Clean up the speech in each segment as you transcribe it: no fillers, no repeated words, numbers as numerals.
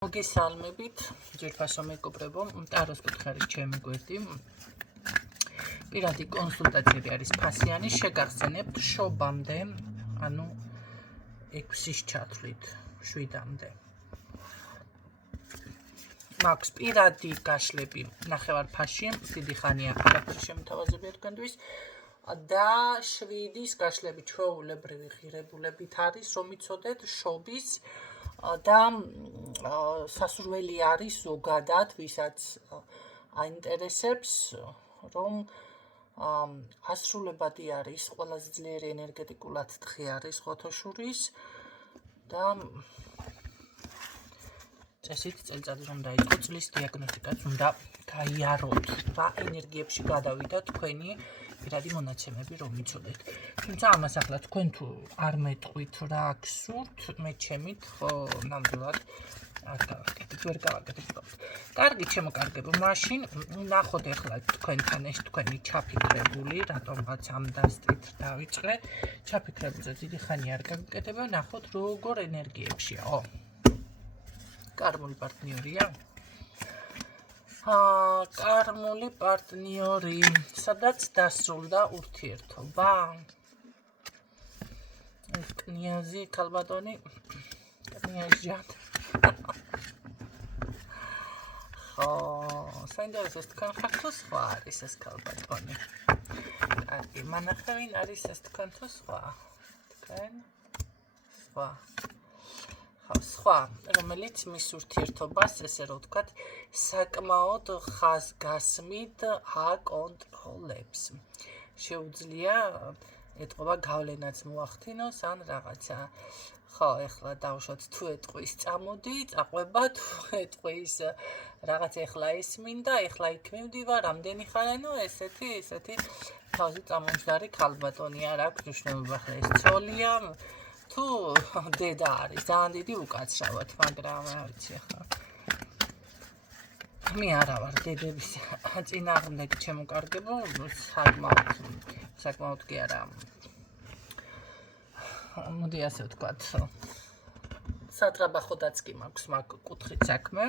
მოგესალმებით, ძვირფასო მეგობრებო, ტაროს კუთხეების ჩემი გვერდი. პირადი კონსულტაციები არის ფასიანი, შეგახსენებთ შობამდე, ანუ 6-ის ჩათვლით 7-მდე. მაქვს პირადი გაშლები ნახევარფასში, დიდი ხანია არაფერი შემოთავაზებია თქვენთვის და 7-ის გაშლები ჩვეულებრივი ღირებულებით არის, რომ იცოდეთ შობის და სასურველი არის ზოგადად, ვისაც აინტერესებს, რომ ასრულებადი არის, ყველაზე ძლიერი ენერგეტიკულად თხი არის ხოთოშურის და წესით წელიწადი რომ დაიწყო, წლის დიაგნოსტიკაც უნდა გაიაროთ, რა ენერგიებში გადავიდა თქვენი პირადი მონაცემები, რომ იცოდეთ. თუმცა ამას ახლა თქვენ თუ არ მეტყვით რა გსურთ, მე ჩემით ნამდვილად არ გავაკეთებ, ვერ გავაკეთებ. კარგი, ჩემოკარგებო, მაშინ ნახოთ ახლა თქვენთან ეს თქვენი ჩაფიქრებული, რატომღაც ამ დასტით დავიწყე. ჩაფიქრებულზე დიდი ხანი არ გავიკეთებია, ნახოთ როგორ ენერგიებშია. კარმული პარტნიორია. კარმული პარტნიორი, სადაც დასრულდა ურთიერთობა. კნიაზი, ქალბატონი, კნიაზჯად. საინტერესო თქვენ ხართ თუ სხვა არის ეს ქალბატონი? კარგი, მანახევინ არის ეს თქვენ თუ სხვა? თქვენ? სხვა. სხვა, რომელიც მის ურთიერთობას, ესე რომ ვთქვათ, საკმაოდ ხაზგასმით აკონტროლებს. შეუძლია ეთყობა გავლენაც მოახდინოს ან რაღაცა. ხო, ეხლა დავუშვათ თუ ეთყვის წამოდი, წაყვება, თუ ეთყვის რაღაც ეხლა ესმინდა, ეხლა იქ მივდივარ, რამდენი ხანი, ნუ ესეთი თავზე წამომჯდარი ქალბატონი არ აქვს მნიშვნელობა, ახლა ეს ცოლია თუ დედა არის, ძალიან დიდი უკაცრავად, მაგრამ რა ვიცი ახლა. მე არა ვარ დედების წინააღმდეგ ჩემოკარგებო, საკმაოდ კი არა. მოდი ასე ვთქვათ, სატრაბახოდაც კი მაქვს მაგ კუთხით საქმე,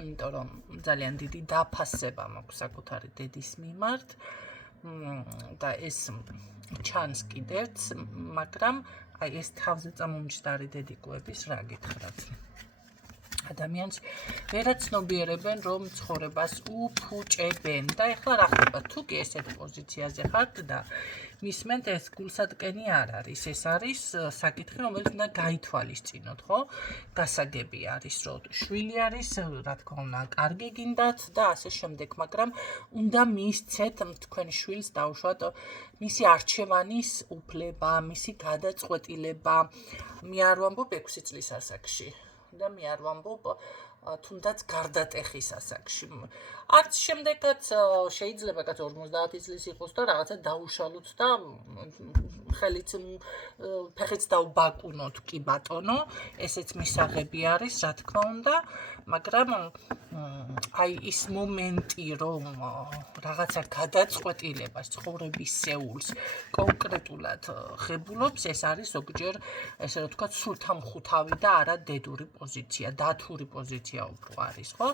იმიტომ რომ ძალიან დიდი დაფასება მაქვს საკუთარი დედის მიმართ და ეს ჩანს კიდეც, მაგრამ აი ეს თავზე წამომჯდარი დედიკოების რა გითხრათ. ადამიანს ვერაცნობიერებენ, რომ ცხოვრებას უფუჭებენ და ეხლა რა ხდება, თუ კი ესეთ პოზიციაზე ხართ და მისმენთ, ეს გულსატკენი არ არის, ეს არის საკითხი, რომელიც უნდა გაითვალისწინოთ, ხო? გასაგები არის, რომ შვილი არის, რა თქმა უნდა, კარგი გინდათ და ასე შემდეგ, მაგრამ უნდა მისცეთ თქვენ შვილს დაუშვათ მისი არჩევანის უფლება, მისი გადაწყვეტილება. მე არ ვამბობ 6 წლის ასაკში და მე არ ვამბობ თუნდაც გარდატეხის ასაკში. არც შემდეგაც შეიძლება კაც 50 წლის იყოს და რაღაცა დაუშალოთ და ფეხიც დაუბაკუნოთ, კი ბატონო, ესეც მისაღები არის, რა თქმა უნდა, მაგრამ აი ის მომენტი, რომ რაღაცა გადაწყვეტილებას, ცხოვრების სეულს კონკრეტულად ღებულობს, ეს არის ზოგჯერ, ესე რომ ვთქვათ, სულთამხუთავი და არა დედური პოზიცია, დათური პოზიცია უფრო არის, ხო?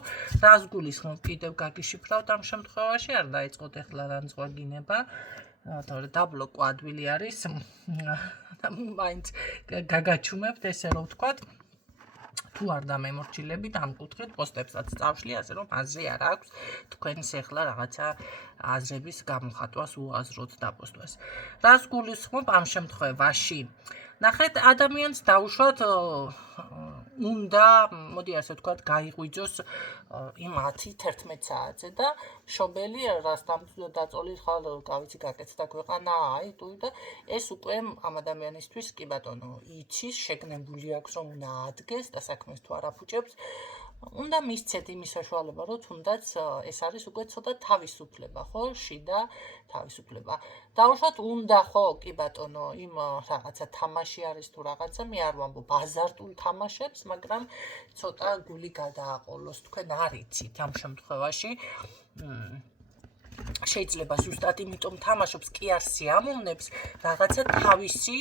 რას გულისხმობ კიდევ გაგიშიფრავთ ამ შემთხვევაში, არ დაიწყოთ ეხლა რანძღვა გინება, თორე დაბლოკო ადვილი არის, მაინც გაგაჩუმებთ, ესე რომ ვთქვათ, თუ არ დამემორჩილებით ამ კუთხით პოსტებსაც წავშლი, ასე რომ აზრი არ აქვს თქვენს ეხლა რაღაცა აზრების გამოხატვას უაზროდ დაპოსტვას. რას გულისხმობ ამ შემთხვევაში? ნახეთ, ადამიანს დაუშვათ უნდა, მოდი ასე ვთქვათ, გაიღვიძოს იმ 10-11 საათზე და შობელი რასთან დაწოლით ხალ, გავიცი, გაკეთდა ქვეყანა, აი თუ და ეს უკვე ამ ადამიანისთვის კი ბატონო იცის, შეგნებული აქვს რომ უნდა ადგეს და საქმეს თუ არ აფუჭებს, უნდა მისცეთ იმის საშუალება, რომ თუნდაც ეს არის უკვე ცოტა თავისუფლება, ხო? შიდა თავისუფლება. დაუშვათ უნდა, ხო, კი ბატონო, იმ რაღაცა თამაში არის თუ რაღაცა, მე არ ვამბობ აზარტულ თამაშებს, მაგრამ ცოტა გული გადააყოლოს, თქვენ არ იცით ამ შემთხვევაში შეიძლება ზუსტად იმიტომ თამაშობს კი არ სიამოვნებს რაღაცა თავისი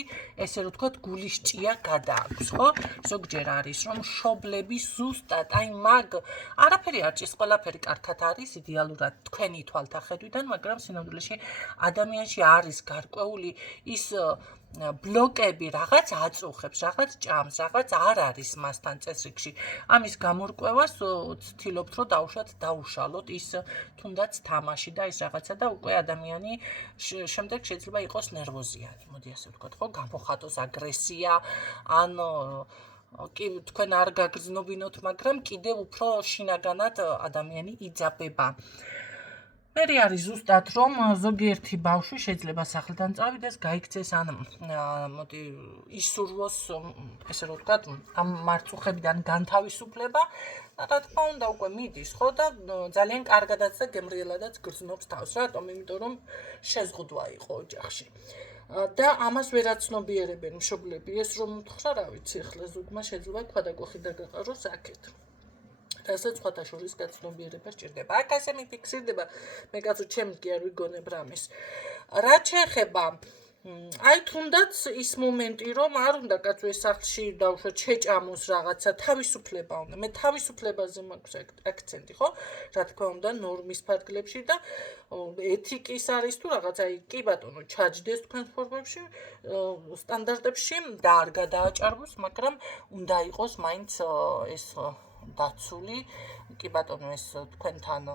ესე რომ ვთქვათ გულის ჭია გადააქვს ხო ზოგჯერ არის რომ მშობლები ზუსტად აი მაგ არაფერი არ ჭის ყველაფერი კარგად არის იდეალურად თქვენი თვალთახედვიდან მაგრამ სინამდვილეში ადამიანში არის გარკვეული ის ბლოკები რაღაც აწუხებს, რაღაც ჭამს, რაღაც არ არის მასთან წესრიგში. ამის გამორკვევას ვცდილობთ, რომ დაუშალოთ ის თუნდაც თამაში და ის რაღაცა და უკვე ადამიანი შემდეგ შეიძლება იყოს ნერვოზიანი. მოდი ასე ვთქვათ, ხო, გამოხატოს აგრესია, ან კი თქვენ არ გაგრძნობინოთ, მაგრამ კიდევ უფრო შინაგანად ადამიანი იძაბება. მერე არის ზუსტად რომ ზოგიერთი ბავშვი შეიძლება სახლიდან წავიდეს, გაიქცეს ან მოდი ისურვოს, ესე რომ ვთქვათ, ამ მარწუხებიდან განთავისუფლება, რა თქმა უნდა უკვე მიდის, ხო და ძალიან კარგადაც და გემრიელადაც გრძნობს თავს, რატომ? იმიტომ რომ შეზღუდვა იყო ოჯახში. და ამას ვერაცნობიერებენ მშობლები, ეს რომ თქვა, რა ვიცი, ახლა ზოგმა შეიძლება ქვადაგვახი დაგაყაროს აქეთ. რასაც სხვათა შორის გაცნობიერება სჭირდება. აქ ასე მიფიქსირდება, მე კაცო ჩემს კი არ ვიგონებ რამის. რაც შეეხება აი თუნდაც ის მომენტი რომ არ უნდა კაცო ეს სახლში დავუშვათ შეჭამოს რაღაცა თავისუფლება უნდა. მე თავისუფლებაზე მაქვს აქცენტი, ხო? რა თქმა უნდა ნორმის ფარგლებში და ეთიკის არის თუ რაღაც აი კი ბატონო ჩაჯდეს თქვენ ფორმებში, სტანდარტებში და არ გადააჭარბოს, მაგრამ უნდა იყოს მაინც ეს დაცული, კი ბატონო ეს თქვენთან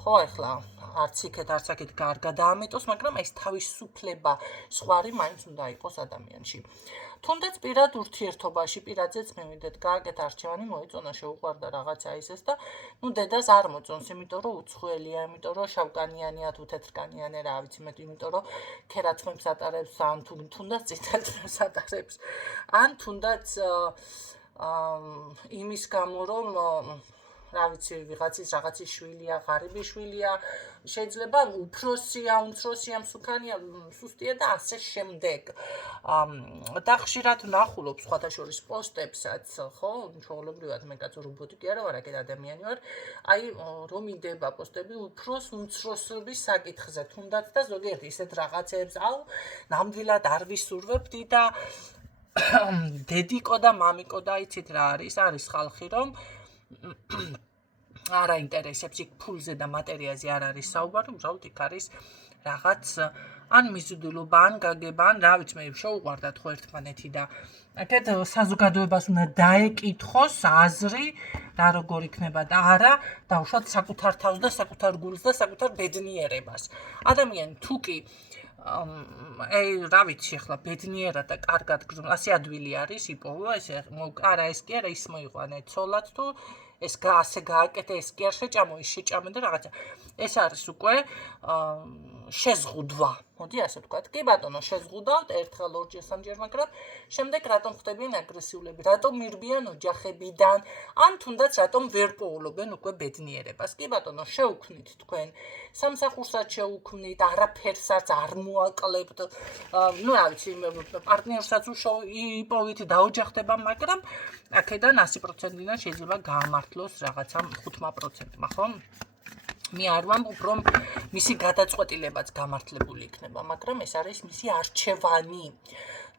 ხო ახლა არც იქეთ არც აქეთ არ გადაამეტოს, მაგრამ ეს თავისუფლება სხვარი მაინც უნდა იყოს ადამიანში. თუნდაც პირად ურთიერთობაში, პირადზეც მივიდეთ, გააკეთა არჩევანი, მოეწონა, შეუყვარდა რაღაცა ისეს და ნუ დედას არ მოწონს, იმიტომ რომ უცხოელია, იმიტომ რომ შავკანიანია თუ თეთრკანიანი, რა ვიცი მე, იმიტომ რომ ქერათმებს ატარებს, ან თუნდაც წითელთმებს ატარებს, ან თუნდაც იმის გამო რომ რა ვიცი ვიღაცის რაღაცის შვილია, ღარიბი შვილია, შეიძლება უფროსია, უმცროსია, მსუქანია, სუსტია და ასე შემდეგ. და ხშირად ვნახულობ სხვათა შორის პოსტებსაც, ხო, ჩვეულებრივად მე კაცო რობოტი კი არა ვარ, აქეთ ადამიანი ვარ. აი რომ იდება პოსტები უფროს, უმცროსობის საკითხზე, თუნდაც და ზოგიერთი ისეთ რაღაცებს, აუ, ნამდვილად არ ვისურვებდი და დედიკო და მამიკო და იცით რა არის ხალხი რომ არ აინტერესებს იქ ფულზე და მატერიაზე არ არის საუბარი, უბრალოდ იქ არის რაღაც ან მიზიდულობა, ან გაგება, ან რა ვიცი მე შეუყვარდათ ხო ერთმანეთი და აქეთ საზოგადოებას უნდა დაეკითხოს აზრი რა როგორ იქნება და არა დაუშვათ საკუთარ თავს და საკუთარ გულს და საკუთარ ბედნიერებას. ადამიანი თუ კი აი რა ვიცი ახლა ბედნიერად და კარგად გრძნობს, ასე ადვილი არის იპოვა, ესე არა ეს კი არა ის მოიყვანე ცოლად თუ ეს ასე გააკეთე, ეს კი არ შეჭამო, ის შეჭამე და რაღაცა. ეს არის უკვე შეზღუდვა. მოდი ასე ვთქვათ. კი ბატონო, შეზღუდავთ ერთხელ, ორჯერ, სამჯერ, მაგრამ შემდეგ რატომ ხდებიან აგრესიულები? რატომ მირბიან ოჯახებიდან? ან თუნდაც რატომ ვერ პოულობენ უკვე ბედნიერებას? კი ბატონო, შეუქმნით თქვენ. სამსახურსაც შეუქმნით, არაფერსაც არ მოაკლებთ. ნუ რა ვიცი, პარტნიორსაც იპოვით, დაოჯახდება, მაგრამ აქედან 100%-დან შეიძლება გაამართლოს რაღაცა 5%-მა, ხო? მე არ ვამბობ, რომ მისი გადაწყვეტილებაც გამართლებული იქნება, მაგრამ ეს არის მისი არჩევანი.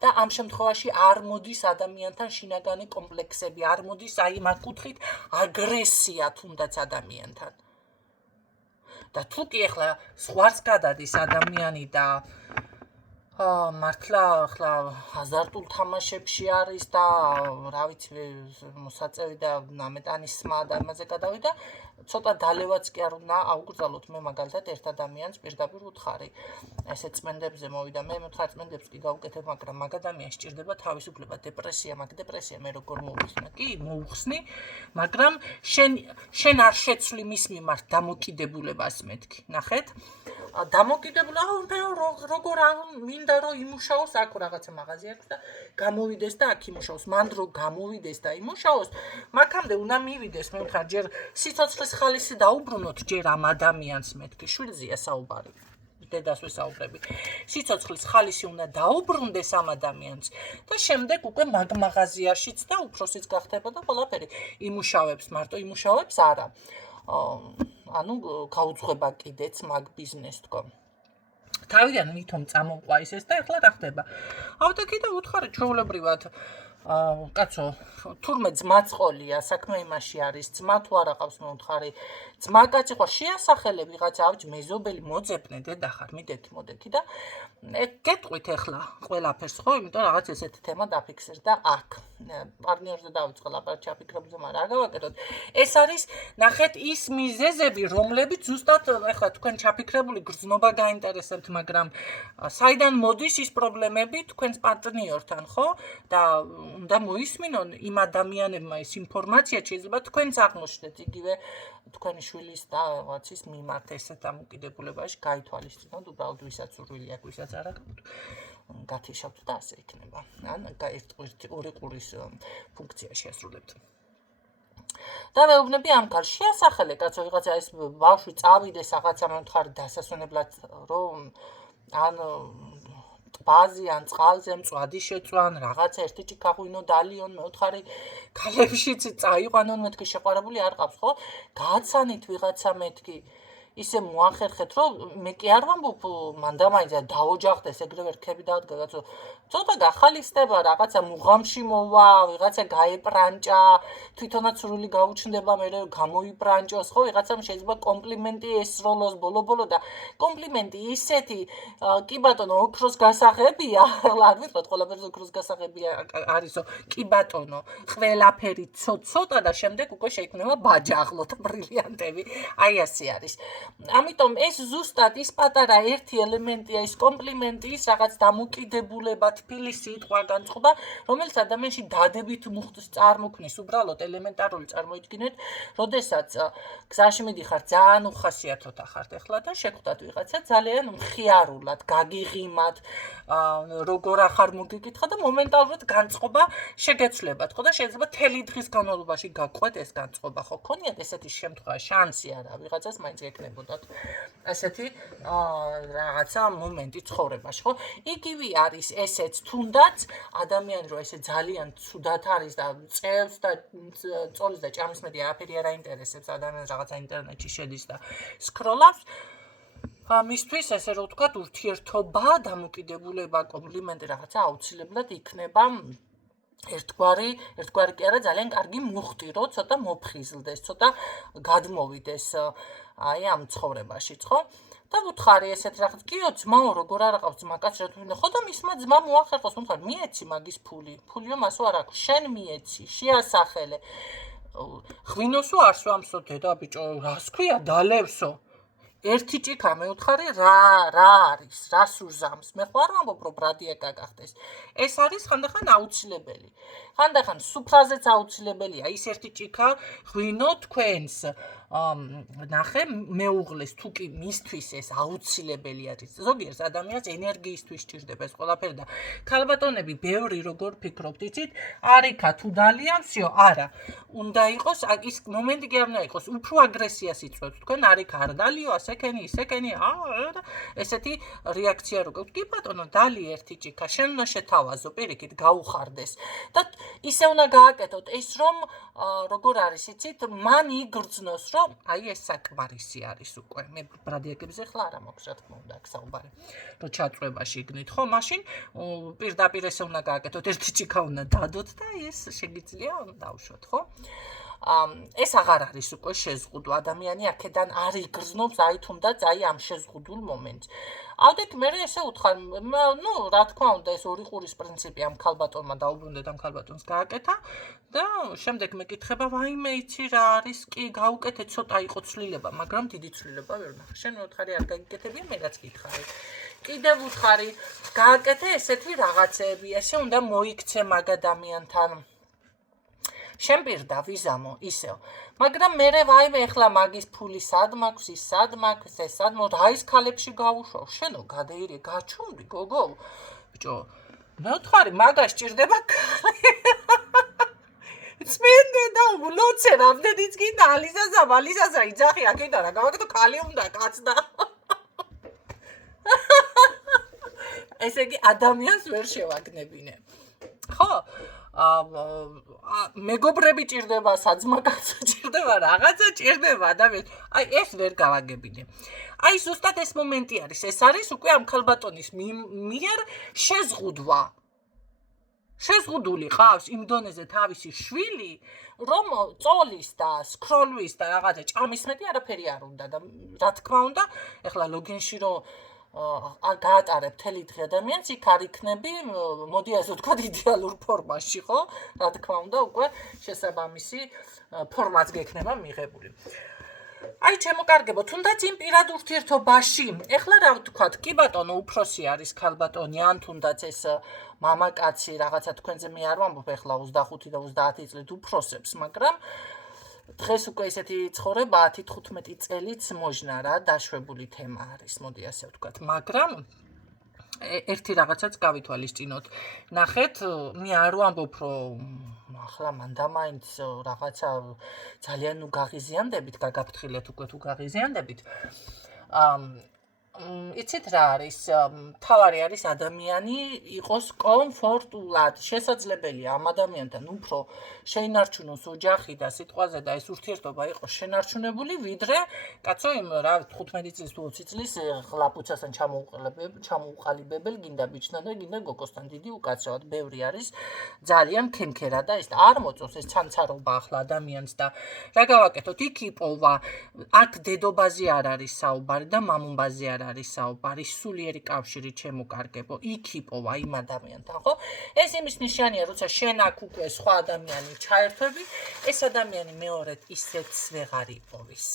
და ამ შემთხვევაში არ მოდის ადამიანთან შინაგანი კომპლექსები, არ მოდის აი მაგ კუთხით აგრესია თუნდაც ადამიანთან. და თუ კი ახლა სხვას გადადის ადამიანი და მართლა ახლა აზარტულ თამაშებში არის და რა ვიცი მოსაწევი და ნამეტანის სმა და ამაზე გადავიდა, ცოტა დალევაც კი არ უნდა აუგრძალოთ. მე მაგალითად ერთ ადამიანს პირდაპირ ვუთხარი. ესე წმენდებზე მოვიდა, მე ვუთხარ წმენდებს კი გავუკეთებ, მაგრამ მაგ ადამიანს სჭირდება თავისუფლება, დეპრესია, მაგ დეპრესია მე როგორ მოვიხსნა? კი, მოვხსნი, მაგრამ შენ არ შეცვლი მის მიმართ დამოკიდებულებას მეთქი. ნახეთ? დამოკიდებულა, როგორ მინდა რომ იმუშაოს, აქ რაღაცა მაღაზია აქვს და გამოვიდეს და აქ იმუშაოს. მან რო გამოვიდეს და იმუშაოს, მაგამდე უნდა მივიდეს, მე ვთქარ, ჯერ სიცოცხლის ხალისი დაუბრუნოთ, ჯერ ამ ადამიანს მეთქი, შვილზეა საუბარი. დედას ვესაუბრები. სიცოცხლის ხალისი უნდა დაუბრუნდეს ამ ადამიანს და შემდეგ უკვე მაგ მაღაზიაშიც და უფროსიც გახდება და ყველაფერი იმუშავებს, მარტო იმუშავებს არა. ანუ გაუძღვება კიდეც მაგ ბიზნესს თქო. თავიდან ვითომ წამოყვა ეს და ეხლა რა ხდება? და კიდე უთხარი ჩვეულებრივად კაცო, თურმე ძმაც ყოლია, საქმე იმაში არის, ძმა თუ არ აყავს მე უთხარი, ძმა კაცი ხო შეასახელე ვიღაცა ავჯ მეზობელი მოძებნე დედა ხარ, მიდექი მოდექი და გეტყვით ეხლა ყველაფერს ხო, იმიტომ რაღაც ესეთი თემა დაფიქსირ და აქ პარტნიორზე დავიწყე ლაპარაკი ჩაფიქრებულზე, მაგრამ არ გავაკეთოთ. ეს არის ნახეთ ის მიზეზები, რომლებიც ზუსტად ეხლა თქვენ ჩაფიქრებული გრძნობა გაინტერესებთ, მაგრამ საიდან მოდის ის პრობლემები თქვენს პარტნიორთან, ხო? და უნდა მოისმინონ იმ ადამიანებმა ეს ინფორმაცია, შეიძლება თქვენც აღმოჩნდეთ იგივე თქვენი შვილის და რაღაცის მიმართ ესეთ დამოკიდებულებაში გაითვალისწინოთ, უბრალოდ ვისაც სურვილი აქვს, ვისაც არ აქვს, გათიშავთ და ასე იქნება. ან ორი ყურის ფუნქცია შეასრულებთ. და მეუბნები ამ კალს შეასახელე კაცო, ვიღაცა ეს ბავშვი წავიდეს რაღაცა მე ვთქვი დასასვენებლად, რომ ან ტბაზე ან წყალზე მწვადი შეწვან, რაღაცა ერთი ჭიქაღვინო დალიონ, მე ვთქვი ქალებშიც წაიყვანონ, მეთქი შეყვარებული არ ყავს, ხო? გააცანით ვიღაცა მეთქი ისე მოახერხეთ, რომ მე კი არ ვამბობ მანდამაინცა დაოჯახდეს, ეგრევე რქები დაადგა, კაცო. ცოტა გახალისდება, რაღაცა მუღამში მოვა, ვიღაცა გაეპრანჭა, თვითონაც სრული გაუჩნდება, მე გამოიპრანჭოს, ხო? ვიღაცამ შეიძლება კომპლიმენტი ესროლოს ბოლო-ბოლო და კომპლიმენტი ისეთი, კი ბატონო, ოქროს გასაღებია, არ ვიტყვით, ყველაფერს ოქროს გასაღებია არისო, კი ბატონო, ყველაფერი ცოტა და შემდეგ უკვე შეიქმნება ბაჯაღლო და ბრილიანტები. აი ასე არის. ამიტომ ეს ზუსტად ის პატარა ერთი ელემენტია, ის კომპლიმენტი, ის რაღაც დამოკიდებულება, თბილი სიტყვა, განწყობა, რომელიც ადამიანში დადებით მუხტს წარმოქმნის, უბრალოდ ელემენტარული წარმოიდგინეთ, როდესაც გზაში მიდიხარ, ძალიან უხასიათოთა ხართ ეხლა და შეგხვდათ ვიღაცა ძალიან მხიარულად, გაგიღიმათ, როგორ ახარ მოგიკითხა და მომენტალურად განწყობა შეგეცვლებათ, ხო და შეიძლება თელი დღის განმავლობაში გაყვეთ ეს განწყობა, ხო? ქონიათ ესეთი შემთხვევა, შანსი არა, ვიღაცას მაინც ეკნებოდათ ასეთი რაღაცა მომენტი ცხოვრებაში, ხო? იგივე არის ესეც, თუნდაც ადამიანი რო ესე ძალიან ცუდად არის და წევს და წოლის და ჭამის მეტი არაფერი არ აინტერესებს, ადამიანს რაღაცა ინტერნეტში შედის და სკროლავს, მისთვის ესე რომ ვთქვათ, ურთიერთობა, დამოკიდებულება, კომპლიმენტი რაღაცა აუცილებლად იქნება ერთგვარი კი არა, ძალიან კარგი მუხტი, რომ ცოტა მოფხიზლდეს, ცოტა გადმოვიდეს აი ამ ცხოვრებაშიც, ხო? და ვუთხარი ესეთ რაღაც, კიო ძმაო, როგორ არ აყავს ძმა კაცს რა თქმა უნდა, ხო და მისმა ძმა მოახერხოს, ვუთხარი, მიეცი მაგის ფული, ფულიო მასო არ აქვს, შენ მიეცი, შეასახელე. ღვინოსო არ სვამსო დედა ბიჭო, რას ქვია, დალევსო. ერთი ჭიქა მე ვუთხარი, რა არის, რას უზამს, მე ხო არ ვამბობ, რომ ბრადია გაგახდეს. ეს არის ხანდახან აუცილებელი. ხანდახან სუფრაზეც აუცილებელია, ის ერთი ჭიქა ღვინო თქვენს ნახე მეუღლეს თუ კი მისთვის ეს აუცილებელი არის. ზოგიერთ ადამიანს ენერგიისთვის სჭირდება ეს ყველაფერი და ქალბატონები ბევრი როგორ ფიქრობთ, იცით? არიქა თუ დალიამსიო, არა. უნდა იყოს ის მომენტი კი არ უნდა იყოს, უფრო აგრესიას იწვევთ თქვენ, არიქა არ დალიო, ასეკენი, ისეკენი, ესეთი რეაქცია რო გაქვთ. კი ბატონო, დალი ერთი ჭიქა, შენ უნდა შეთავაზო, პირიქით გაუხარდეს და ისე უნდა გააკეთოთ ეს რომ როგორ არის, იცით? მან იგრძნოს რომ აი ეს საკმარისი არის უკვე. მე ბრადიაკებზე ხლა არა მაქვს, რა თქმა უნდა, აქ საუბარი. რომ ჩაწვევაში იგნით, ხო? მაშინ პირდაპირ ესე უნდა გააკეთოთ, ერთი ჭიქა უნდა დადოთ და ეს შეგიძლია დავუშვათ, ხო? ეს აღარ არის უკვე შეზღუდვა, ადამიანი აქედან არ იგრძნობს, აი თუნდაც აი ამ შეზღუდულ მომენტს. ავდეთ მე ესე ვუთხარ, ნუ რა თქმა უნდა ეს ორი ყურის პრინციპი ამ ქალბატონმა დაუბრუნდეთ, ამ ქალბატონს გააკეთა და შემდეგ მეკითხება, ვაიმე იცი რა არის, კი გაუკეთე, ცოტა იყო ცვლილება, მაგრამ დიდი ცვლილება ვერ ნახე. შენ ვუთხარი არ გაგიკეთებია, მე რაც გითხარი. კიდევ ვუთხარი, გააკეთე ესეთი რაღაცეები, ესე უნდა მოიქცე მაგ ადამიანთან. შენ პირდა ვიზამო ისევ, მაგრამ მერე ვაიმე ეხლა მაგის ფული სად მაქვს, ის სად მაქვს, ეს სად მო რა ის ქალებში გავუშვავ, შენო გადაირე, გაჩუმდი გოგო, ბიჭო, მე ვთქვარი, მაგას ჭირდება ქალი. წმინდა და ულოცე რამდენიც გინდა ალისასა იძახი აქედან რა გავაკეთო, ქალი უნდა კაცდა. ესე იგი ადამიანს ვერ შევაგნებინე. ხო? მეგობრები ჭირდება, საძმაკაცო ჭირდება, რაღაცა ჭირდება ადამიანს. აი ეს ვერ გავაგებინე. აი ზუსტად ეს მომენტი არის. ეს არის უკვე ამ ქალბატონის მიერ შეზღუდვა. შეზღუდული ყავს იმ დონეზე თავისი შვილი, რომ წოლის და სკროლვის და რაღაცა ჭამის მეტი არაფერი არ უნდა და რა თქმა უნდა, ეხლა ლოგინში რომ გაატარებ მთელი დღე ადამიანს, იქ არ იქნები, მოდი ასე ვთქვათ, იდეალურ ფორმაში, ხო? რა თქმა უნდა, უკვე შესაბამისი ფორმაც გექნება მიღებული. აი, ჩემოკარგებო, თუნდაც იმ პირად ურთიერთობაში, ეხლა რა ვთქვათ, კი ბატონო, უფროსი არის ქალბატონი, ან თუნდაც ეს მამაკაცი, რაღაცა თქვენზე მე არ ვამბობ, ეხლა 25 და 30 წლით უფროსებს, მაგრამ დღეს უკვე ესეთი ცხოვრება 10-15 წელიც მოჟნა რა, დაშვებული თემა არის, მოდი ასე ვთქვათ, მაგრამ ერთი რაღაცაც გავითვალისწინოთ. ნახეთ, მე არ ვამბობ, რომ ახლა მანდამაინც რაღაცა ძალიან ნუ გაღიზიანდებით, გაგაფრთხილეთ უკვე თუ გაღიზიანდებით. იცით რა არის, თავარი არის ადამიანი იყოს კომფორტულად, შესაძლებელია ამ ადამიანთან უფრო შეინარჩუნოს ოჯახი და სიტყვაზე და ეს ურთიერთობა იყოს შენარჩუნებული, ვიდრე კაცო იმ რა 15 წლის თუ 20 წლის ხლაპუცასთან ჩამოუყალიბებელ გინდა ბიჭთან და გინდა გოგოსთან დიდი უკაცრავად ბევრი არის ძალიან ქენქერა და ეს არ მოწონს ეს ცანცარობა ახლა ადამიანს და რა გავაკეთოთ იქ იპოვა აქ დედობაზე არ არის საუბარი და მამობაზე არ არის საუბარი, სულიერი კავშირი ჩემოკარგებო, იქ იპოვა იმ ადამიანთან, ხო? ეს იმის ნიშანია, როცა შენ აქ უკვე სხვა ადამიანი ჩაერთვები, ეს ადამიანი მეორედ ისეც ვეღარ იპოვის.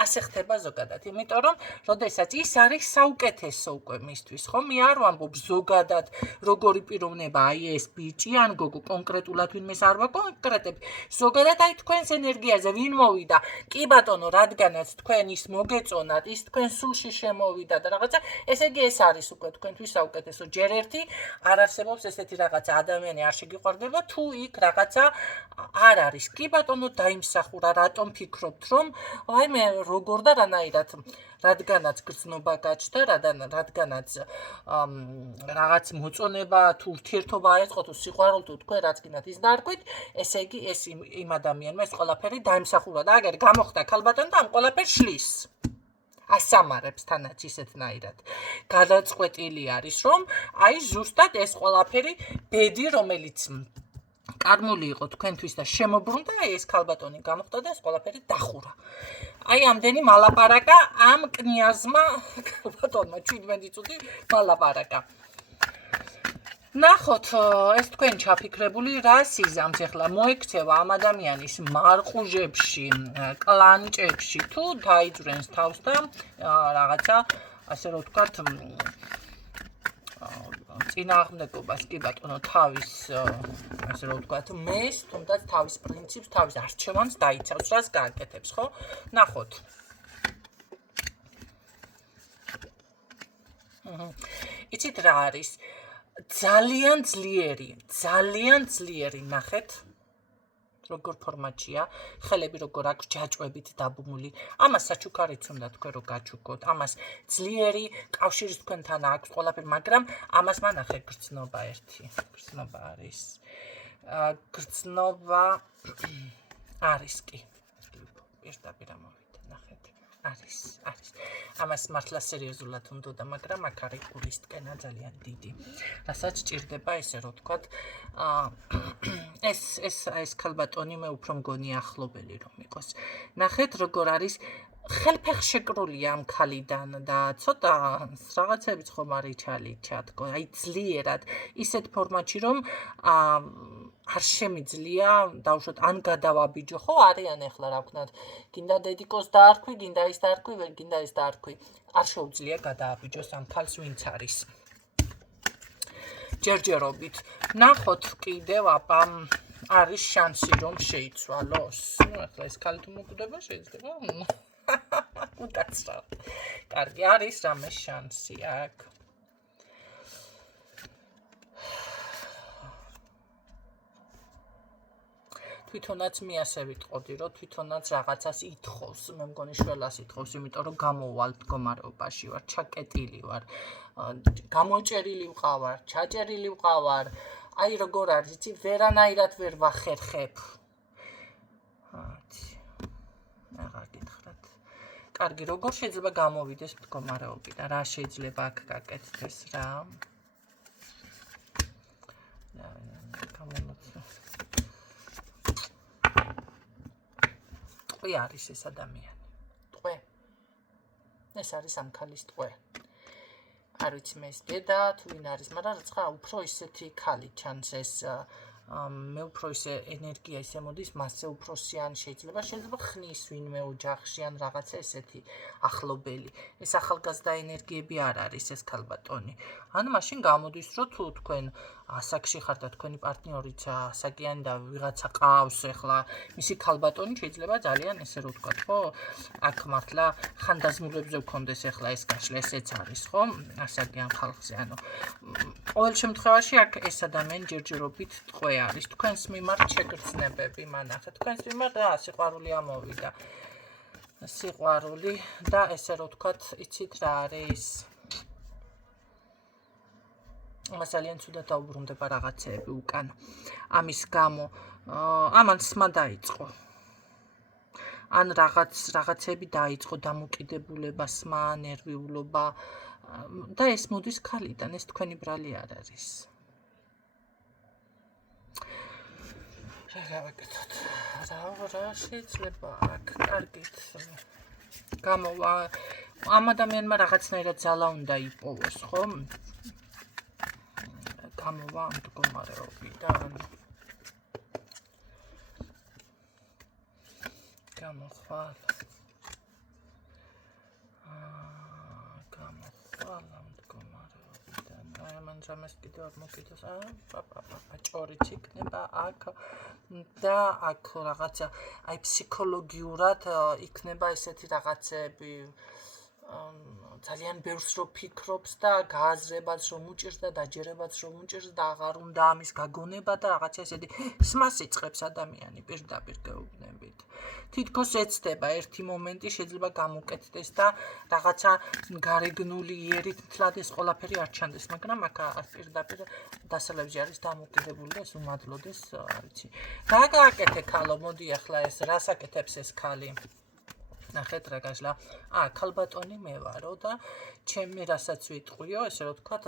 ასე ხდება ზოგადად, იმიტომ რომ როდესაც ის არის საუკეთესო უკვე მისთვის, ხო? მე არ ვამბობ ზოგადად როგორი პიროვნება, აი ეს ბიჭი ან გოგო კონკრეტულად ვინმეს არ ვაკონკრეტებ, ზოგადად აი თქვენს ენერგიაზე ვინ მოვიდა, კი ბატონო, რადგანაც თქვენ ის მოგეწონათ, ის თქვენ სულში შემოვიდა და რაღაცა, ესე იგი ეს არის უკვე თქვენთვის საუკეთესო. ჯერ ერთი არ არსებობს ესეთი რაღაცა, ადამიანი არ შეგიყვარდება, თუ იქ რაღაცა არ არის. კი ბატონო, დაიმსახურა, რატომ ფიქრობთ, რომ აი მე როგორ და რანაირად რადგანაც გრძნობა გაჩნდა, რადგანაც რაღაც მოწონება თუ ურთიერთობა აეწყო თუ სიყვარული თუ თქვენ რაც გინდათ ის დაარქვით, ესე იგი ეს იმ ადამიანმა ეს ყველაფერი დაიმსახურა და აგერ გამოხდა ქალბატონი და ამ ყველაფერს შლის. ასამარებს თანაც ისეთნაირად. გადაწყვეტილი არის, რომ აი ზუსტად ეს ყველაფერი ბედი, რომელიც კარმული იყო თქვენთვის და შემოbrunდა, ეს ქალბატონი გამოხდა და ეს ყველაფერი დახურა. აი ამდენი მალაპარაკა ამ კნიაზმა ქალბატონმა 17 წუთი მალაპარაკა. ნახოთ, ეს თქვენ ჩაფიქრებული რა სიზამს ეხლა მოექცევა ამ ადამიანის მარყუჟებში, კლანჭებში თუ დაიძვრენს თავს და რაღაცა ასე რომ ვთქვათ წინააღმდეგობას კი ბატონო თავის ასე რომ ვთქვათ მეს თუნდაც თავის პრინციპს, თავის არჩევანს დაიცავს, რას გააკეთებს, ხო? ნახოთ. იცით რა არის? ძალიან ძლიერი, ნახეთ. როგორ ფორმატია, ხელები როგორ აქვს ჯაჭვებით დაბმული. ამას საჩუქარიც უნდა თქვენ რომ გაჩუქოთ. ამას ძლიერი კავშირი თქვენთან აქვს ყველაფერი, მაგრამ ამას მანახე გრძნობა ერთი. გრძნობა არის. გრძნობა არის კი. პირდაპირ ამოვიდა, ნახეთ. არის. ამას მართლა სერიოზულად უნდა, მაგრამ აქ არის გულისტკენა ძალიან დიდი. რასაც ჭირდება ესე რომ ვთქვათ, ეს ქალბატონი მე უფრო მგონი ახლობელი რომ იყოს. ნახეთ როგორ არის ხელფეხშეკრულია ამ ქალიდან და ცოტა რაღაცებიც ხომ არის ჩალიჩათქო. აი ძლიერად ისეთ ფორმატში რომ არ შემიძლია დავუშვათ ან გადავაბიჯო, ხო არიან ახლა რა ვქნათ, გინდა დედიკოს დაარქვი, გინდა ის დაარქვი, გინდა ის დაარქვი. არ შეუძლია გადააბიჯოს ამ ქალს ვინც არის. ჯერჯერობით. ნახოთ კიდევ აბა არის შანსი რომ შეიცვალოს. ნუ ახლა ეს ქალი თუ მოკვდება შეიძლება. უკაცრავ. კარგი, არის რამე შანსი აქ. თვითონაც მე ასე ვიტყოდი, რომ თვითონაც რაღაცას ითხოვს, მე მგონი შველას ითხოვს, იმიტომ რომ გამოვალ მდგომარეობაში ვარ, ჩაკეტილი ვარ, გამოჭერილი ვყავარ, ჩაჭერილი ვყავარ, აი როგორ არის, იცი, ვერანაირად ვერ ვახერხებ. აღარ გითხრათ. კარგი, როგორ შეიძლება გამოვიდეს მდგომარეობიდან? რა შეიძლება აქ გაკეთდეს რა? ტყვე არის ეს ადამიანი. ტყვე. ეს არის ამ ქალის ტყვე. არ ვიცი მე ეს დედა თუ ვინ არის, მაგრამ რაცა უფრო ისეთი ქალი ჩანს ეს მე უფრო ისე ენერგია ისე მოდის, მასზე უფროსიან შეიძლება ხნის ვინმე ოჯახში ან რაღაცა ესეთი ახლობელი. ეს ახალგაზრდა ენერგიები არ არის ეს ქალბატონი. ანუ მაშინ გამოდის, რომ თუ თქვენ ასაკში ხართ და თქვენი პარტნიორიც ასაკიანი და ვიღაცა ყავს ახლა მისი ქალბატონი შეიძლება ძალიან ესე რო ვთქვათ, ხო? აქ მართლა ხანდაზმულებზე ვქონდეს ახლა ეს გაშლა, ესეც არის, ხო? ასაკიან ხალხზე, ანუ ყოველ შემთხვევაში აქ ეს ადამიანი ჯერჯერობით ტყვე არის. თქვენს მიმართ შეგრძნებები მანახეთ. თქვენს მიმართ სიყვარული ამოვიდა. სიყვარული და ესე რო ვთქვათ, იცით რა არის? ძალიან ცუდად დაუბრუნდება რაღაცეები უკან. ამის გამო ამან სმა დაიწყო. ან რაღაცეები დაიწყო, დამოკიდებულება, სმა, ნერვიულობა და ეს მოდის ქალიდან, ეს თქვენი ბრალი არ არის. რა გავაკეთოთ? რა შეიძლება აქ კარგით გამოვა ამ ადამიანმა რაღაცნაირად ძალა უნდა იპოვოს, ხო? გამოვა ამ მდგომარეობიდან. გამოხვალ ამ მდგომარეობიდან. აი ამან ჯამას კიდევ არ მოკიდოს. ჭორიც იქნება აქ და აქ რაღაცა აი ფსიქოლოგიურად იქნება ესეთი რაღაცები ძალიან ბევრს რო ფიქრობს და გააზრებას რომ უჭირს და დაჯერებას რომ უჭირს და აღარ უნდა ამის გაგონება და რაღაცა ესეთი სმას იწყებს ადამიანი პირდაპირ გეუბნებით. თითქოს ეცდება ერთი მომენტი შეიძლება გამოკეთდეს და რაღაცა გარეგნული იერით თლად ეს ყველაფერი არ ჩანდეს, მაგრამ აქ პირდაპირ დასალევში არის დამოკიდებული და ეს უმადლოდეს, ვიცი. რა გააკეთე ქალო, მოდი ახლა ეს რას აკეთებს ეს ქალი? ნახეთ რა გაშლა. ქალბატონი მე ვარო და ჩემი რასაც ვიტყვიო, ესე რომ ვთქვათ,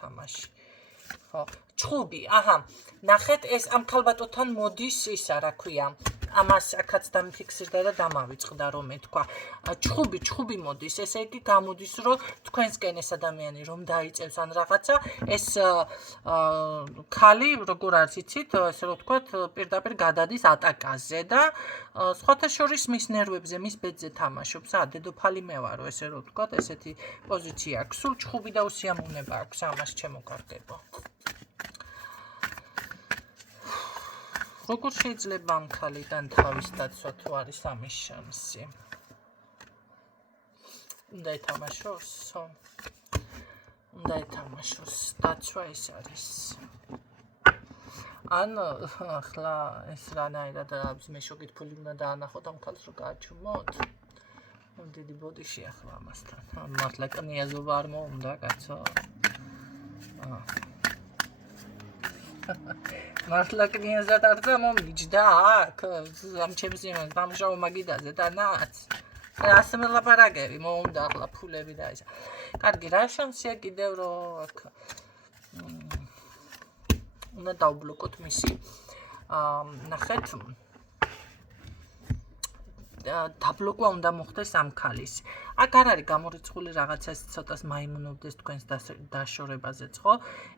თამაში. ხო, ჩხუბი, ნახეთ ეს ამ ქალბატონთან მოდის ისა, რა ქვია. ამას აქაც დამიფიქსირდა და დამავიწყდა რომ ეთქვა. ჩხუბი მოდის, ესე იგი გამოდის რომ თქვენსკენ ეს ადამიანი რომ დაიწევს ან რაღაცა, ეს ქალი როგორ არის იცით, ესე რომ ვთქვათ, პირდაპირ გადადის ატაკაზე და სხვათა შორის მის ნერვებზე, მის ბედზე თამაშობს. დედოფალი მე ვარო, ესე რომ ვთქვათ, ესეთი პოზიცია აქვს. სულ ჩხუბი და უსიამოვნება აქვს ამას ჩემო როგორ შეიძლება ამ ქალიდან თავის დაცვა თუ არის ამის შანსი? უნდა ეთამაშოს? უნდა ეთამაშოს. დაცვა ეს არის. ან ახლა ეს რანაირად მე შოგით ფული უნდა დაანახოთ ამ ქალს რომ გააჩუმოთ? დიდი ბოდიში ახლა ამასთან. მართლა კნიაზობა არ მოუნდა, კაცო. მართლა კნიაზად არ დამომიჯდა აქ ამ ჩემს იმას დამშაო მაგიდაზე და ნაც ასე მელაპარაკები მოუნდა ახლა ფულები და ისა. კარგი, რა შანსია კიდევ რომ აქ უნდა დავბლოკოთ მისი ნახეთ დაბლოკვა უნდა მოხდეს ამ ქალის. აქ არ არის გამორიცხული რაღაცას ცოტას მაიმუნობდეს თქვენს დაშორებაზეც, ხო?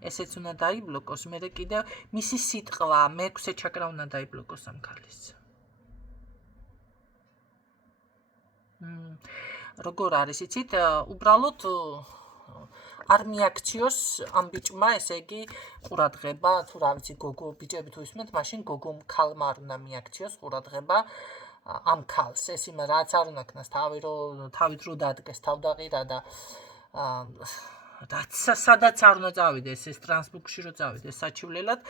ესეც უნდა დაიბლოკოს, მერე კიდევ მისი სიტყვა, მე-6 ჩაკრა უნდა დაიბლოკოს ამ ქალის. როგორ არის, იცით, უბრალოდ არ მიაქციოს ამ ბიჭმა, ესე იგი, ყურადღება, თუ რა ვიცი, გოგო ბიჭები თუ ისმენთ, მაშინ გოგო ქალმა არ უნდა მიაქციოს ყურადღება ამ ქალს, ეს იმ რაც არ უნდა ქნას, თავით რო დადგეს, თავდაღირა და რაც სადაც არ უნდა წავიდეს, ეს ტრანსბუქში რო წავიდეს საჩივლელად,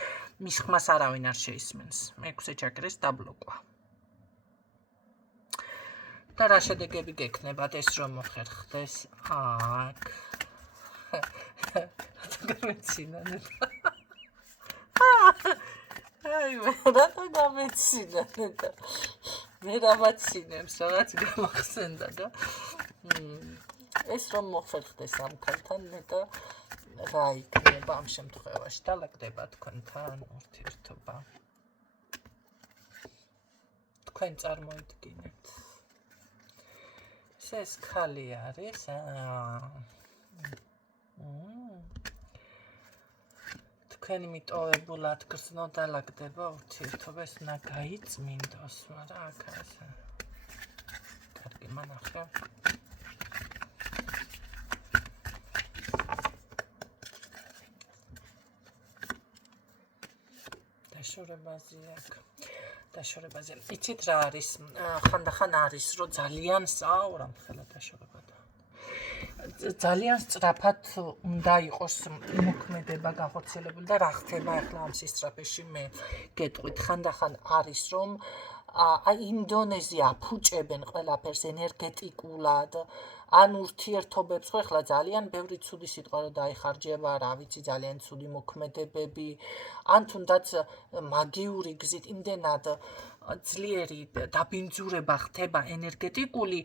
მის ხმას არავინ არ შეისმენს. მე-6 ჩაკრის დაბლოკვა. და რა შედეგები გექნებათ ეს რომ მოხერხდეს? აქ. რაიმე რატო გამეცინა და მე რამაცინებს რაღაც გამახსენდა და ეს რომ მოხერხდეს ამ ქალთან და რა იქნება ამ შემთხვევაში დალაგდება თქვენთან ურთიერთობა თქვენ წარმოიდგინეთ ეს ქალი არის თქვენი მიტოვებულად გრძნო დალაგდება ურთიერთობა ეს უნდა გაიწმინდოს მაგრამ აქ ასე კარგი მანახე დაშორებაზე იცით რა არის ხანდახან არის რომ ძალიან საუბრობ ხელა დაშორებადა ძალიან სწრაფად უნდა იყოს მოქმედება განხორციელებული და რა ხდება ახლა ამ სისწრაფეში მე გეტყვით ხანდახან არის რომ ინდონეზია ფუჭებენ ყველაფერს ენერგეტიკულად ან ურთიერთობებს ხო ახლა ძალიან ბევრი ცუდი სიტყვა რომ დაიხარჯება რა ვიცი ძალიან ცუდი მოქმედებები ან თუნდაც მაგიური გზით იმდენად ძლიერი დაბინძურება ხდება ენერგეტიკული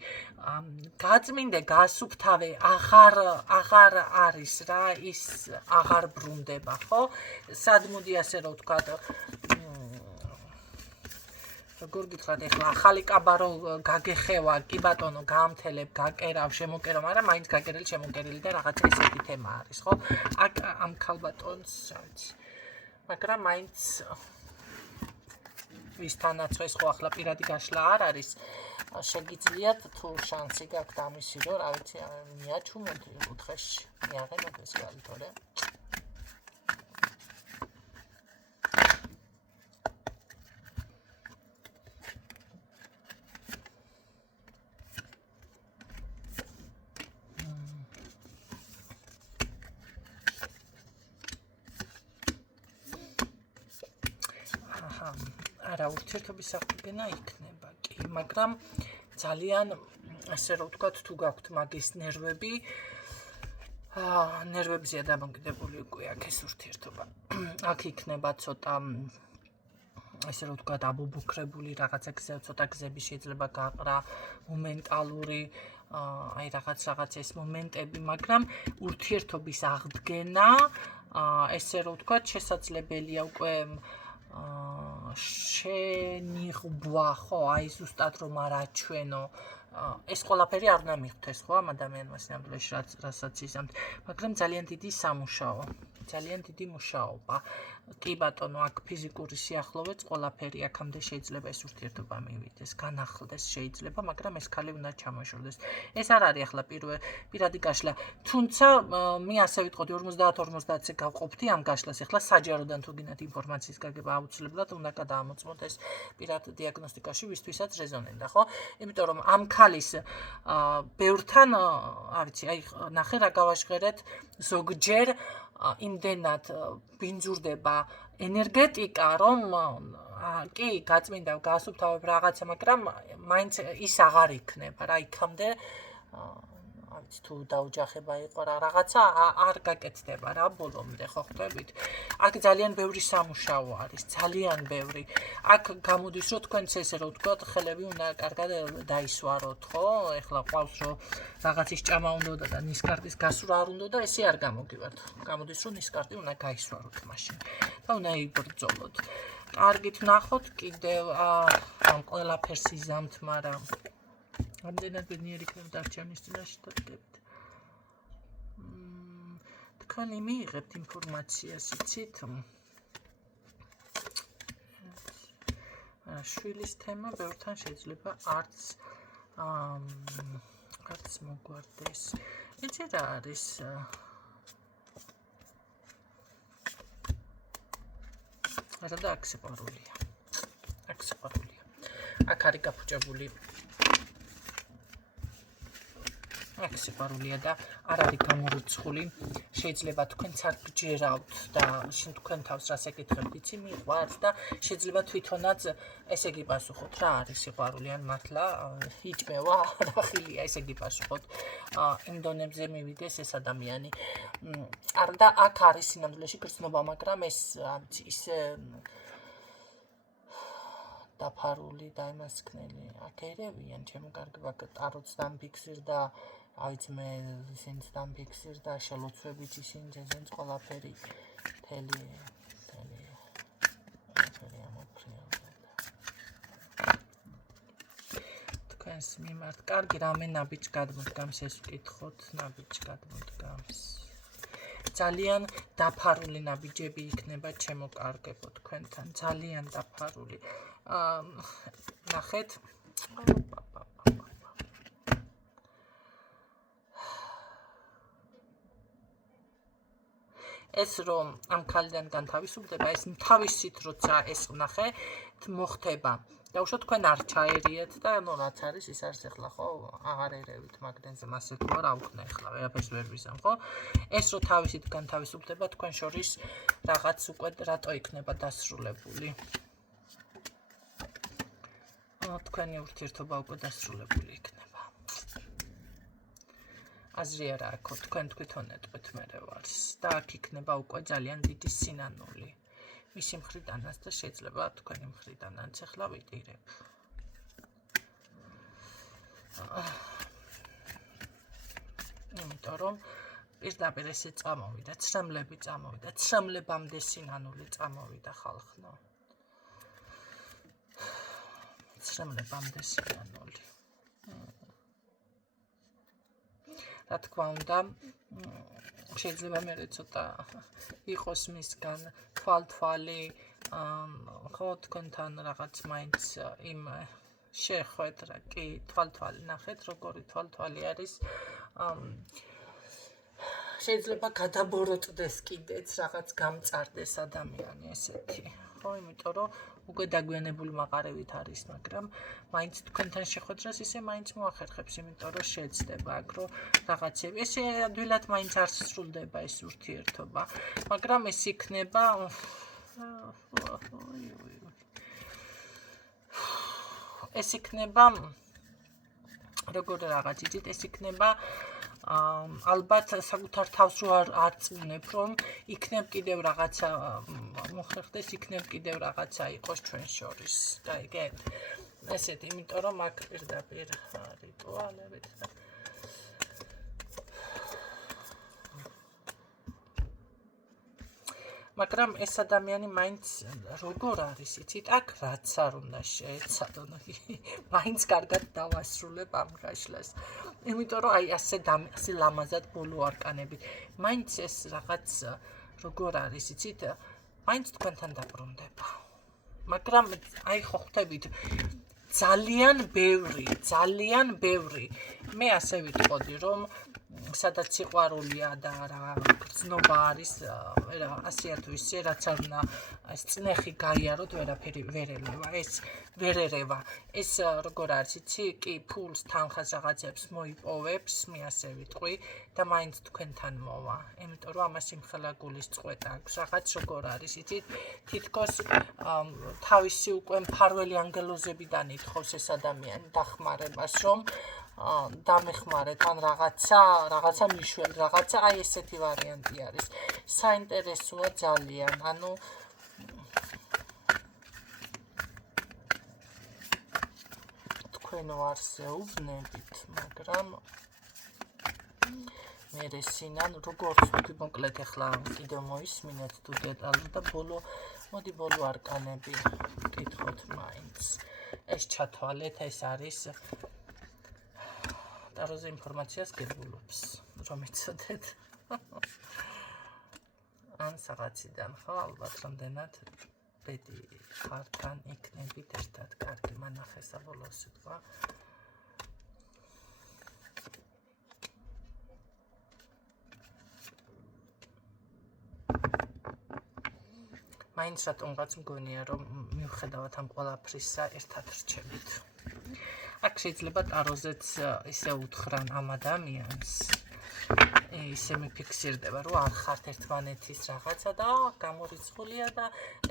გაწმინდე გასუფთავე აღარ არის რა ის აღარ ბრუნდება ხო სად მოდი ასე რომ ვთქვა როგორ გითხრათ ახლა ახალი კაბარო გაგეხევა კი ბატონო გაამთელებ გაკერავ შემოკერო მაგრამ მაინც გაკერილი შემოკერილი და რაღაცა ესეთი თემა არის ხო აქ ამ ქალბატონს რა ვიცი მაგრამ მაინც ვისთანაც ეს ხო ახლა პირადი გაშლა არ არის შეგიძლიათ თუ შანსი გაქვთ ამისი რომ რა ვიცი მიაჩუმოთ კუთხეში მიაღებოთ ეს კალი თორე არა ურთიერთობის აღდგენა იქნება კი მაგრამ ძალიან ასე რომ ვთქვათ თუ გაქვთ მაგის ნერვები ნერვებზე დამოკიდებული უკვე აქ ეს ურთიერთობა აქ იქნება ცოტა ასე რომ ვთქვათ აბობუქრებული რაღაცა ცოტა გზები შეიძლება გაყრა მომენტალური აი რაღაც ეს მომენტები მაგრამ ურთიერთობის აღდგენა ესე რომ ვთქვათ შესაძლებელია უკვე შენიღბვა ხო აი ზუსტად რომ არ აჩვენო ეს ყველაფერი არ უნდა მიხვდეს ხო ამ ადამიანმა სინამდვილეში რასაც იზამთ მაგრამ ძალიან დიდი სამუშაო ძალიან დიდი მუშაობა კი ბატონო აქ ფიზიკური სიახლოვეც ყველაფერი აქამდე შეიძლება ეს ურთიერთობა მივიდეს განახლდეს შეიძლება მაგრამ ეს ქალი უნდა ჩამოშორდეს ეს არ არის ახლა პირადი გაშლა თუმცა მე ასე ვიტყოდი 50-50-ზე გავყოფთი ამ გაშლას ახლა საჯაროდან თუ გინდათ ინფორმაციის გაგება აუცილებლად უნდა გადაამოწმოთ ეს პირად დიაგნოსტიკაში ვისთვისაც რეზონენდა ხო იმიტომ რომ ამ ქალის ბევრთან არ ვიცი აი ნახე რა გავაჟღერეთ ზოგჯერ იმდენად ბინძურდება ენერგეტიკა რომ კი გაწმინდა გასუფთავებ რაღაცა მაგრამ მაინც ის აღარ იქნება რა იქამდე არც თუ დაუჯახება იყო რა რაღაცა არ გაკეთდება რა ბოლომდე ხო ხვდებით აქ ძალიან ბევრი სამუშაო არის ძალიან ბევრი აქ გამოდის რომ თქვენც ესე რომ ვთქვათ ხელები უნდა კარგად დაისვაროთ ხო ეხლა ყავს რომ რაღაცის ჭამა უნდა და ნისკარტის გასვრა არ უნდა და ესე არ გამოგივართ გამოდის რომ ნისკარტი უნდა გაისვაროთ მაშინ და უნდა იბრძოლოთ კარგით ნახოთ კიდევ ამ ყველაფერს იზამთ მაგრამ ამდენად ბედნიერი იქნება დარჩენის წინაშე დადგებით. თქვენ მიიღებთ ინფორმაციას, იცით? შვილის თემა ბევრთან შეიძლება არც მოგვარდეს. იცით რა არის? არა და აქ სიყვარულია. აქ არის გაფუჭებული აქ სიყვარულია და არ არის გამორიცხული შეიძლება თქვენც არ გჯერავთ და შენ თქვენ თავს რას ეკითხებთ იცი მიყვარს და შეიძლება თვითონაც ესე გიპასუხოთ რა არის სიყვარული ან მართლა იჭმევა არახილია ესე გიპასუხოთ ინდონებზე მივიდეს ეს ადამიანი არ და აქ არის სინამდვილეში გრძნობა მაგრამ ეს ისე დაფარული და იმასქნელი აქ ერევიან ჩემო კარგება ტაროც დამფიქსირდა ავიც მე ისინიც დამფიქსირდა შელოცვებით ისინი ძენს ყველაფერი თელი თქვენს მიმართ კარგი რამე ნაბიჯ გადმოდგამს ეს ვკითხოთ ნაბიჯ გადმოდგამს ძალიან დაფარული ნაბიჯები იქნება ჩემო კარგებო თქვენთან ძალიან დაფარული ნახეთ ეს რომ ამ ქალიდან განთავისუფლდება ეს თავისით როცა ეს ნახე მოხდება დაუშვათ თქვენ არ ჩაერიეთ და ნუ რაც არის ის არის ახლა ხო აღარ ერევით მაგდენზე მასე თუ არ ავქნა ახლა ვერაფერს ვერ ვიზამ ხო ეს რო თავისით განთავისუფლდება თქვენ შორის რაღაც უკვე რატო იქნება დასრულებული თქვენი ურთიერთობა უკვე დასრულებული იქნება აზრი არ აქვს თქვენ თვითონ ეტყვით მერე ვარს და აქ იქნება უკვე ძალიან დიდი სინანული მისი მხრიდანაც და შეიძლება თქვენი მხრიდანაც ახლა ვიტირებ იმიტომ რომ პირდაპირ ესე წამოვიდა ცრემლები წამოვიდა ცრემლებამდე სინანული წამოვიდა ხალხო ცრემლებამდე სინანული რა თქმა უნდა შეიძლება მე ცოტა იყოს მისგან თვალთვალი ხო თქვენთან რაღაც მაინც იმ შეხვედრა კი თვალთვალი ნახეთ როგორი თვალთვალი არის შეიძლება გადაბოროტდეს კიდეც რაღაც გამწარდეს ადამიანი ესეთი ხო იმიტომ რომ უკვე დაგვიანებული მაყარევით არის მაგრამ მაინც თქვენთან შეხვედრას ისე მაინც მოახერხებს იმიტომ რომ შეეცდება აქ რომ რაღაცები ესე ადვილად მაინც არ სრულდება ეს ურთიერთობა მაგრამ ეს იქნება ეს იქნება როგორ რაღაც იცით ეს იქნება ალბათ საკუთარ თავს რო არ წუნებ რომ იქნებ კიდევ რაღაცა მოხერხდეს იქნებ კიდევ რაღაცა იყოს ჩვენ შორის გაიგეთ ესეთი იმიტომ რომ აქ პირდაპირ რიტუალებით მაგრამ ეს ადამიანი მაინც როგორ არის იცით აქ რაც არ უნდა შეეცადონ მაინც კარგად დავასრულებ ამ გაშლას იმიტომ რომ აი ასე ლამაზად ბოლო არკანები მაინც ეს რაღაც როგორ არის იცით მაინც თქვენთან დაბრუნდება მაგრამ აი ხო ხვდებით ძალიან ბევრი მე ასე ვიტყოდი რომ სადაც სიყვარულია და რა გრძნობა არის ასეა თუ ისე რაც არ უნდა ეს წნეხი გაიაროთ ვერაფერი ვერ ერევა ეს როგორ არის იცი კი ფულს თანხას რაღაცებს მოიპოვებს მე ასე ვიტყვი და მაინც თქვენთან მოვა იმიტომ რომ ამას იმხელა გულის წყვეტა აქვს რაღაც როგორ არის იცი თითქოს თავისი უკვე მფარველი ანგელოზებიდან ითხოვს ეს ადამიანი დახმარებას რომ დამეხმარეთ ან რაღაცა მიშვენ რაღაცა აი ესეთი ვარიანტი არის საინტერესოა ძალიან ანუ თქვენ ვარზე უბნებით მაგრამ მე რესინან როგორც ვთქვი მოკლედ ახლა კიდევ მოისმინეთ თუ დეტალურად და ბოლო არკანები ვკითხოთ მაინც ეს ჩათვალეთ ეს არის ტაროზე ინფორმაციას გებულობს რომ იცოდეთ ან რაღაციდან ხო ალბათ რამდენად ბედი ხართან იქნებით ერთად კარგი მანახე საბოლოო სიტყვა მაინც რატომღაც მგონია რომ მიუხედავად ამ ყველაფრისა ერთად რჩებით აქ შეიძლება ტაროზეც ისე უთხრან ამ ადამიანს ისე მიფიქსირდება რომ არ ხართ ერთმანეთის რაღაცა და გამორიცხულია და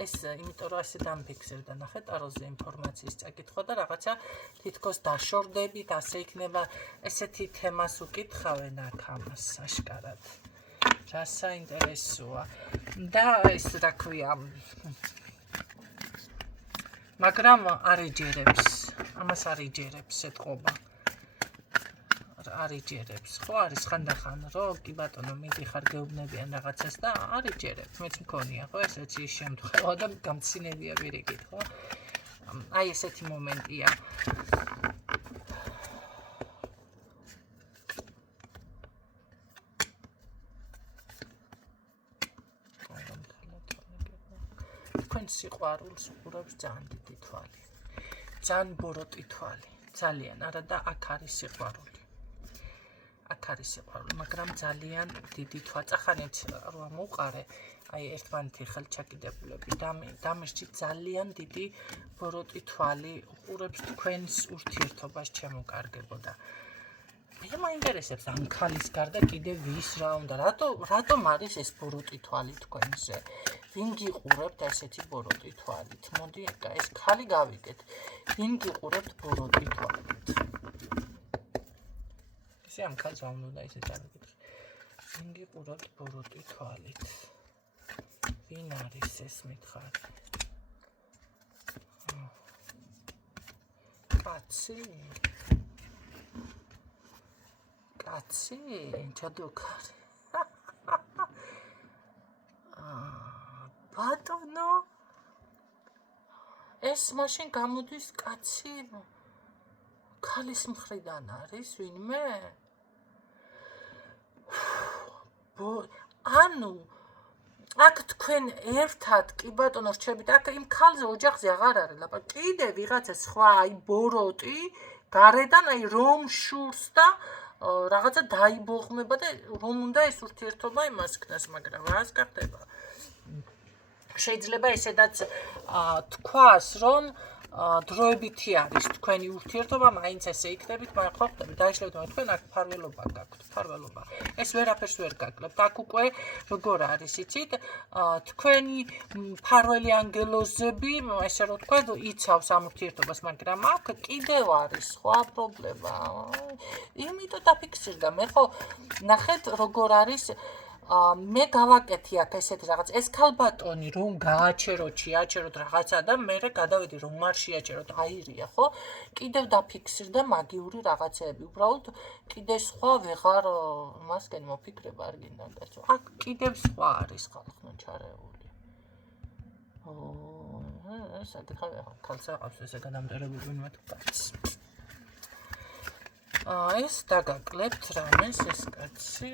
ეს იმიტომ რომ ასე დამფიქსირდა ნახე ტაროზე ინფორმაციის წაკითხვა და რაღაცა თითქოს დაშორდებით ასე იქნება ესეთი თემას უკითხავენ აქ ამას აშკარად რა საინტერესოა და ეს რა ქვია მაგრამ არ იჯერებს, ამას არ იჯერებს ეთყობა. არ იჯერებს, ხო არის ხანდახან, რომ კი ბატონო, მიდიხარ გეუბნებიან რაღაცას და არ იჯერებს, მეც მქონია, ხო, ესეთი შემთხვევა და გამცინებია ვირიგით, ხო? აი ესეთი მომენტია. თქვენ სიყვარულს უყურებს ძალიან დიდი თვალი. ძალიან ბოროტი თვალი, ძალიან არა და აქ არის სიყვარული. აქ არის სიყვარული, მაგრამ ძალიან დიდი თვალწახანით რა მოუყარე, აი ერთმანეთი ხელჩაკიდებულები დამეშჩი ძალიან დიდი ბოროტი თვალი უყურებს თქვენს ურთიერთობას ჩემოკარგებო და მე მაინტერესებს ამ ქალის გარდა კიდე ვის რა უნდა, რატომ არის ეს ბოროტი თვალი თქვენზე? ვინ გიყურებთ ესეთი ბოროტი თვალით? მოდი ეს ქალი გავიგეთ. ვინ გიყურებთ ბოროტი თვალით? ისე ამ ქალს რა უნდა ისე წავიკითხე. ვინ გიყურებთ ბოროტი თვალით? ვინ არის ეს მითხარი? კაცი, ჯადოქარი. ბატონო, ეს მაშინ გამოდის კაცი ქალის მხრიდან არის ვინმე? ანუ აქ თქვენ ერთად კი ბატონო რჩებით, აქ იმ ქალზე ოჯახზე აღარ არის ლაპარაკი. კიდე ვიღაცა სხვა აი ბოროტი გარედან აი რომ შურს და რაღაცა დაიბოღმება და რომ უნდა ეს ურთიერთობა იმას ქნას, მაგრამ რას გახდება? შეიძლება ესედაც თქვას, რომ დროებითი არის თქვენი ურთიერთობა, მაინც ესე იქნებით, მაგრამ ხო ხდები, დაიშლებით, მაგრამ თქვენ აქ ფარველობა გაქვთ, ფარველობა. ეს ვერაფერს ვერ გაკლებთ. აქ უკვე როგორ არის, იცით? თქვენი ფარველი ანგელოზები, ესე რომ თქვა, იცავს ამ ურთიერთობას, მაგრამ აქ კიდევ არის სხვა პრობლემა. იმიტომ დაფიქსირდა, მე ხო ნახეთ როგორ არის მე გავაკეთი აქ ესეთი რაღაც ეს ქალბატონი რომ გააჩეროთ, შეაჩეროთ რაღაცა და მე გადავედი რომ არ შეაჩეროთ, აირია, ხო? კიდევ დაფიქსირდა მაგიური რაღაცეები. უბრალოდ კიდე სხვა ვეღარ მასკენ მოფიქრება არ გინდა კაცო. აქ კიდევ სხვა არის ხალხო ჩარეული. საკითხი ქალს აყავს ესე გადამტერებული ვინმე თქვაც. ეს დაგაკლებთ რამეს ეს კაცი?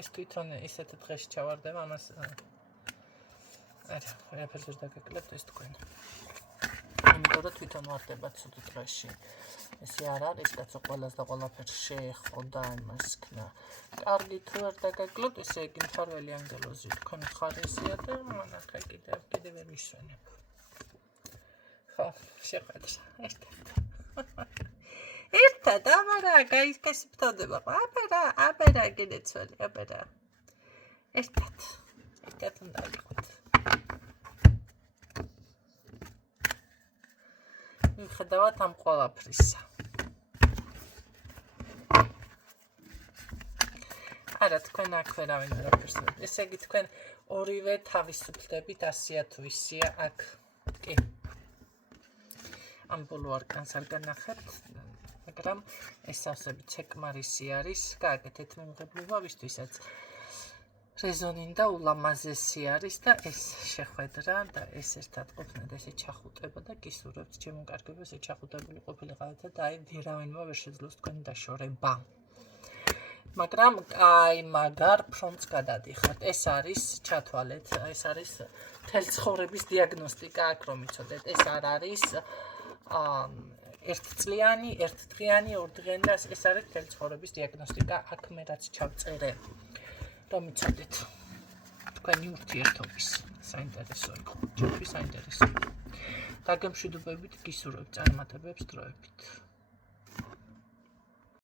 ეს თვითონ ისეთ დღეში ჩავარდება ამას ვერაფერს ვერ დაგაკლებთ ეს თქვენ. იმიტომ რომ თვითონ ვარდება ცუდ დღეში. ესე არ არის კაცო ყველას და ყველაფერს შეეხო და იმას ქნა. კარგი თუ არ დაგაკლებთ, ესე იგი მფარველი ანგელოზი თქვენ ხარესია და მანახე კიდევ ვერ მისვენებ. ხო, შეხვედრა ერთად, აბერა, გაიქესი ფთოდება, აბერა, გენეცველი, აბერა. ერთად უნდა ვიყოთ. მიხედავთ ამ ყველაფრისა. არა, თქვენ აქ ვერავინ ვერაფერს ვერ. ესე იგი თქვენ ორივე თავისუფლდებით ასია თუ ისია აქ. კი. ამ ბოლო არკანს არ განახებთ. მაგრამ ეს სავსებით ცეკმარისი არის, გააკეთეთ მიმღებლობა, ვისთვისაც რეზონინდა ულამაზესი არის და ეს შეხვედრა და ეს ერთად ყოფნა და ესე ჩახუტება და გისურვებთ ჩემოკარგება, ესე ჩახუტებული ყოფილიყავით და აი ვერავინმა ვერ შეძლოს თქვენი დაშორება. მაგრამ აი მაგარ ფრონტს გადადიხართ. ეს არის ჩათვალეთ, ეს არის მთელი ცხოვრების დიაგნოსტიკა აქ რომ იცოდეთ. ეს არ არის ერთწლიანი, ერთდღიანი, ორდღიანი და ეს არის მთელი ცხოვრების დიაგნოსტიკა. აქ მე რაც ჩავწერე, რომ იცოდეთ თქვენი ურთიერთობის საინტერესო იყო, ჩემთვის საინტერესო. დაგემშვიდობებით, გისურვებთ წარმატებებს დროებით.